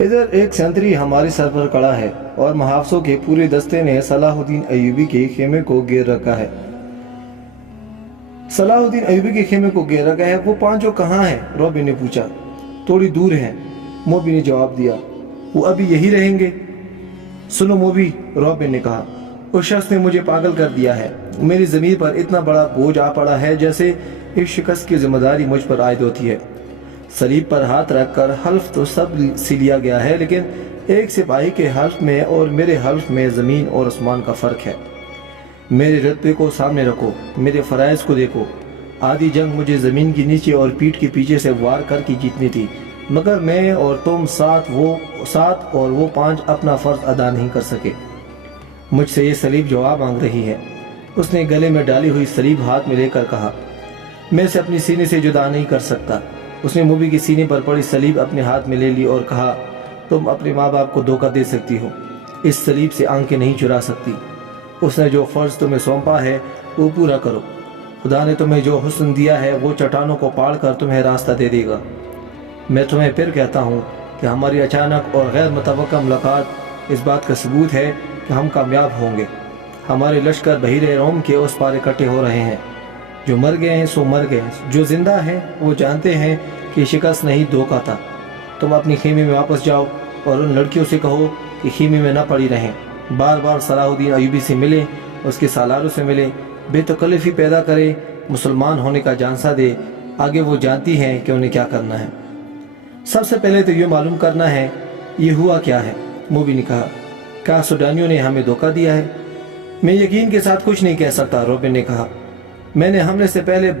ادھر ایک سنتری ہمارے سر پر کڑا ہے اور محافظوں کے پورے دستے نے صلاح الدین ایوبی کے خیمے کو گھیر رکھا ہے۔ صلاح الدین ایوبی کے خیمے کو گھیر رکھا ہے۔ وہ پانچوں کہاں ہیں؟ رابن نے پوچھا۔ تھوڑی دور ہیں، موبی نے جواب دیا۔ وہ ابھی یہی رہیں گے؟ سنو موبی، رابن نے کہا، اس شخص نے مجھے پاگل کر دیا ہے۔ میری ضمیر پر اتنا بڑا بوجھ آ پڑا ہے جیسے اس شکست کی ذمہ داری مجھ پر عائد ہوتی ہے۔ صلیب پر ہاتھ رکھ کر حلف تو سب سے لیا گیا ہے، لیکن ایک سپاہی کے حلف میں اور میرے حلف میں زمین اور آسمان کا فرق ہے۔ میرے رتبے کو سامنے رکھو، میرے فرائض کو دیکھو۔ آدھی جنگ مجھے زمین کے نیچے اور پیٹھ کے پیچھے سے وار کر کے جیتنی تھی، مگر میں اور تم سات اور وہ پانچ اپنا فرض ادا نہیں کر سکے۔ مجھ سے یہ صلیب جواب مانگ رہی ہے۔ اس نے گلے میں ڈالی ہوئی صلیب ہاتھ میں لے کر کہا، میں اسے اپنی سینے سے جدا نہیں کر سکتا۔ اس نے موبی کے سینے پر پڑی صلیب اپنے ہاتھ میں لے لی اور کہا، تم اپنے ماں باپ کو دھوکہ دے سکتی ہو، اس صلیب سے آنکھیں نہیں چرا سکتی۔ اس نے جو فرض تمہیں سونپا ہے وہ پورا کرو۔ خدا نے تمہیں جو حسن دیا ہے وہ چٹانوں کو پاڑ کر تمہیں راستہ دے دے گا۔ میں تمہیں پھر کہتا ہوں کہ ہماری اچانک اور غیر متوقع ملاقات اس بات کا ثبوت ہے کہ ہم کامیاب ہوں گے۔ ہمارے لشکر بحیرہ روم کے اس پار اکٹھے ہو رہے ہیں۔ جو مر گئے ہیں سو مر گئے، جو زندہ ہیں وہ جانتے ہیں کہ شکست نہیں دھوکہ تھا۔ تم اپنی خیمے میں واپس جاؤ اور ان لڑکیوں سے کہو کہ خیمے میں نہ پڑی رہیں، بار بار صلاح الدین ایوبی سے ملے، اس کے سالاروں سے ملے، بے تکلفی پیدا کرے، مسلمان ہونے کا جانسا دے۔ آگے وہ جانتی ہیں کہ انہیں کیا کرنا ہے۔ سب سے پہلے تو یہ معلوم کرنا ہے یہ ہوا کیا ہے، موبی نے کہا۔ کیا سوڈانیوں نے ہمیں دھوکہ دیا ہے؟ میں یقین کے ساتھ کچھ نہیں کہہ سکتا، رابن نے کہا۔ میں نے حملے سے پہلے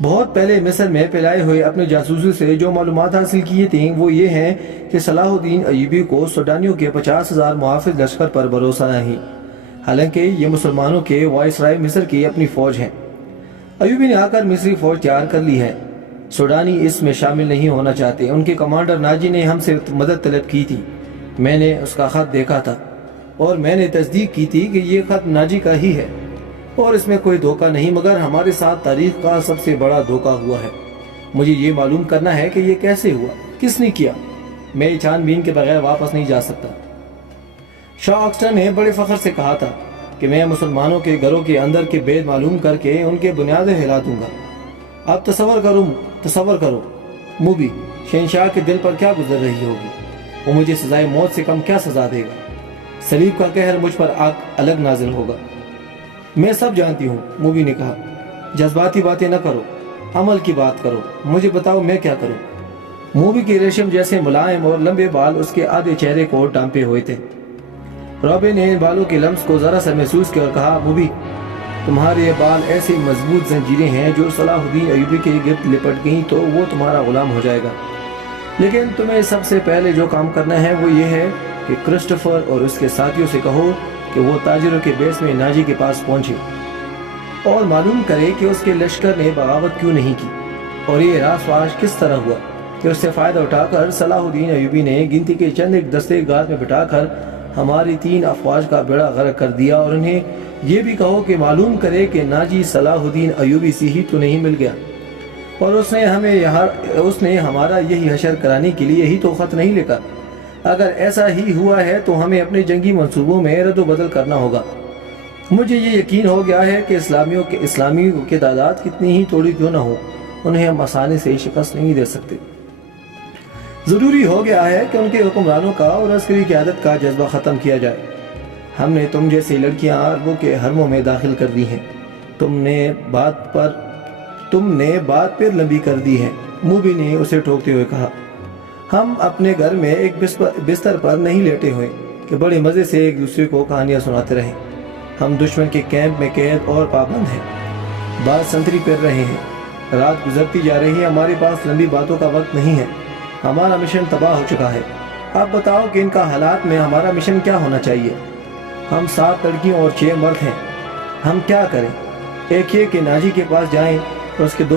بہت پہلے مصر میں پھیلائے ہوئے اپنے جاسوسوں سے جو معلومات حاصل کیے تھیں وہ یہ ہیں کہ صلاح الدین ایوبی کو سوڈانیوں کے 50,000 محافظ لشکر پر بھروسہ نہیں، حالانکہ یہ مسلمانوں کے وائسرائے مصر کی اپنی فوج ہیں۔ ایوبی نے آ کر مصری فوج تیار کر لی ہے۔ سوڈانی اس میں شامل نہیں ہونا چاہتے۔ ان کے کمانڈر ناجی نے ہم سے مدد طلب کی تھی۔ میں نے اس کا خط دیکھا تھا اور میں نے تصدیق کی تھی کہ یہ خط ناجی کا ہی ہے اور اس میں کوئی دھوکہ نہیں، مگر ہمارے ساتھ تاریخ کا سب سے بڑا دھوکہ ہوا ہے۔ مجھے یہ معلوم کرنا ہے کہ یہ کیسے ہوا، کس نے کیا۔ میں یہ چھان بین کے بغیر واپس نہیں جا سکتا۔ شاہ اکسٹر نے بڑے فخر سے کہا تھا کہ میں مسلمانوں کے گھروں کے اندر کے بید معلوم کر کے ان کے بنیادیں ہلا دوں گا۔ اب تصور کرو موبی، شہنشاہ کے دل پر کیا گزر رہی ہوگی۔ وہ مجھے سزائے موت سے کم کیا سزا دے گا۔ صلیب کا قہر مجھ پر الگ نازل ہوگا۔ میں سب جانتی ہوں، موبی نے کہا۔ جذباتی باتیں نہ کرو، عمل کی بات کرو۔ مجھے بتاؤ میں کیا کروں۔ موبی کے ریشم جیسے ملائم اور لمبے بال اس کے آدھے چہرے کو ڈھانپے ہوئے تھے۔ رابن نے بالوں کے لمس کو ذرا سا محسوس کیا اور کہا، موبی، تمہارے یہ بال ایسی مضبوط زنجیریں ہیں جو صلاح الدین ایوبی کے گرد لپٹ گئیں تو وہ تمہارا غلام ہو جائے گا۔ لیکن تمہیں سب سے پہلے جو کام کرنا ہے وہ یہ ہے کہ کرسٹوفر اور اس کے ساتھیوں سے کہو کہ وہ تاجروں کے بیس میں ناجی کے پاس پہنچے اور معلوم کرے کہ اس کے لشکر نے بغاوت کیوں نہیں کی اور یہ راز فاش کس طرح ہوا کہ اس سے فائدہ اٹھا کر صلاح الدین ایوبی نے گنتی کے چند ایک دستے گھات میں بٹھا کر ہماری 3 افواج کا بیڑا غرق کر دیا، اور انہیں یہ بھی کہو کہ معلوم کرے کہ ناجی صلاح الدین ایوبی سے ہی تو نہیں مل گیا اور اس نے ہمارا یہی حشر کرانے کے لیے ہی تو خط نہیں لکھا۔ اگر ایسا ہی ہوا ہے تو ہمیں اپنے جنگی منصوبوں میں رد و بدل کرنا ہوگا۔ مجھے یہ یقین ہو گیا ہے کہ اسلامیوں کی تعداد کتنی ہی توڑی کیوں نہ ہو، انہیں ہم آسانی سے شکست نہیں دے سکتے۔ ضروری ہو گیا ہے کہ ان کے حکمرانوں کا اور عسکری قیادت کا جذبہ ختم کیا جائے۔ ہم نے تم جیسی لڑکیاں عربوں کے حرموں میں داخل کر دی ہیں۔ تم نے بات پر لمبی کر دی ہے، موبی نے اسے ٹوکتے ہوئے کہا۔ ہم اپنے گھر میں ایک بستر پر نہیں لیٹے ہوئے کہ بڑے مزے سے ایک دوسرے کو کہانیاں سناتے رہیں۔ ہم دشمن کے کیمپ میں قید اور پابند ہیں، بعض سنتری پھر رہے ہیں، رات گزرتی جا رہی ہے، ہمارے پاس لمبی باتوں کا وقت نہیں ہے، ہمارا مشن تباہ ہو چکا ہے۔ اب بتاؤ کہ ان کا حالات میں ہمارا مشن کیا ہونا چاہیے۔ ہم 7 لڑکیوں اور 6 مرد ہیں، ہم کیا کریں؟ ایک یہ کہ ناجی کے پاس جائیں اور اس کے 2